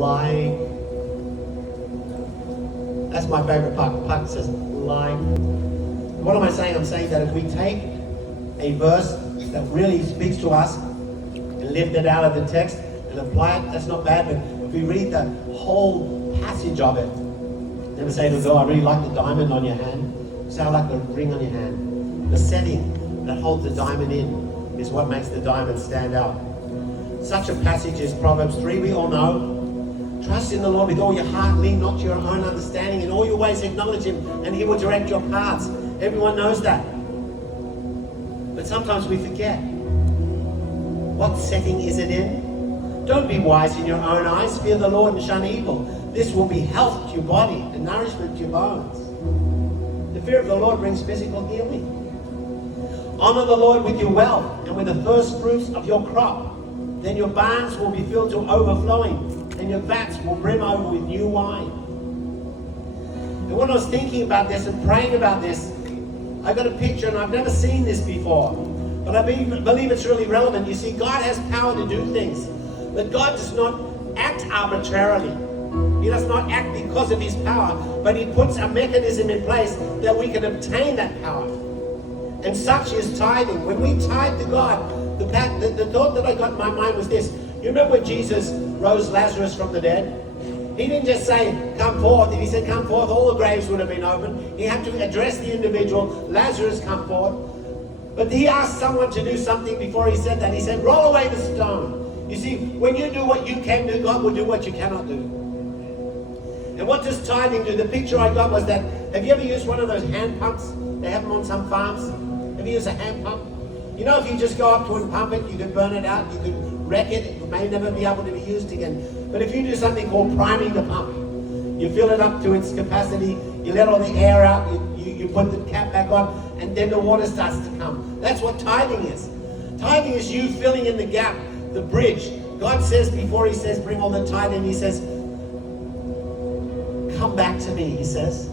Lying. That's my favorite part. Part says lying. What am I saying? I'm saying that if we take a verse that really speaks to us and lift it out of the text and apply it, that's not bad. But if we read the whole passage of it, never say to the girl, I really like the diamond on your hand. Say, I like the ring on your hand. The setting that holds the diamond in is what makes the diamond stand out. Such a passage is Proverbs 3, we all know. Trust in the Lord with all your heart, lean not to your own understanding. In all your ways acknowledge Him, and He will direct your paths. Everyone knows that. But sometimes we forget. What setting is it in? Don't be wise in your own eyes. Fear the Lord and shun evil. This will be health to your body and nourishment to your bones. The fear of the Lord brings physical healing. Honor the Lord with your wealth and with the first fruits of your crop. Then your barns will be filled to overflowing, and your vats will brim over with new wine. And when I was thinking about this and praying about this, I got a picture, and I've never seen this before, but I believe it's really relevant. You see, God has power to do things, but God does not act arbitrarily. He does not act because of His power, but He puts a mechanism in place that we can obtain that power. And such is tithing. When we tithe to God, the thought that I got in my mind was this. You remember when Jesus rose Lazarus from the dead? He didn't just say, come forth. If He said, come forth, all the graves would have been open. He had to address the individual, Lazarus, come forth. But He asked someone to do something before He said that. He said, roll away the stone. You see, when you do what you can do, God will do what you cannot do. And what does tithing do? The picture I got was that, have you ever used one of those hand pumps? They have them on some farms. Have you used a hand pump? You know, if you just go up to it and pump it, you could burn it out, you could wreck it, it may never be able to be used again. But if you do something called priming the pump, you fill it up to its capacity, you let all the air out, you put the cap back on, and then the water starts to come. That's what tithing is. Tithing is you filling in the gap, the bridge. God says, before He says, bring all the tithe in, He says, come back to me, He says.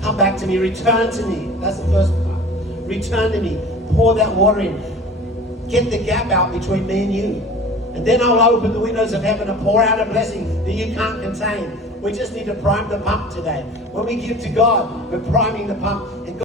Come back to me, return to me. That's the first part. Return to me. Pour that water in. Get the gap out between me and you. And then I'll open the windows of heaven and pour out a blessing that you can't contain. We just need to prime the pump today. When we give to God, we're priming the pump. And God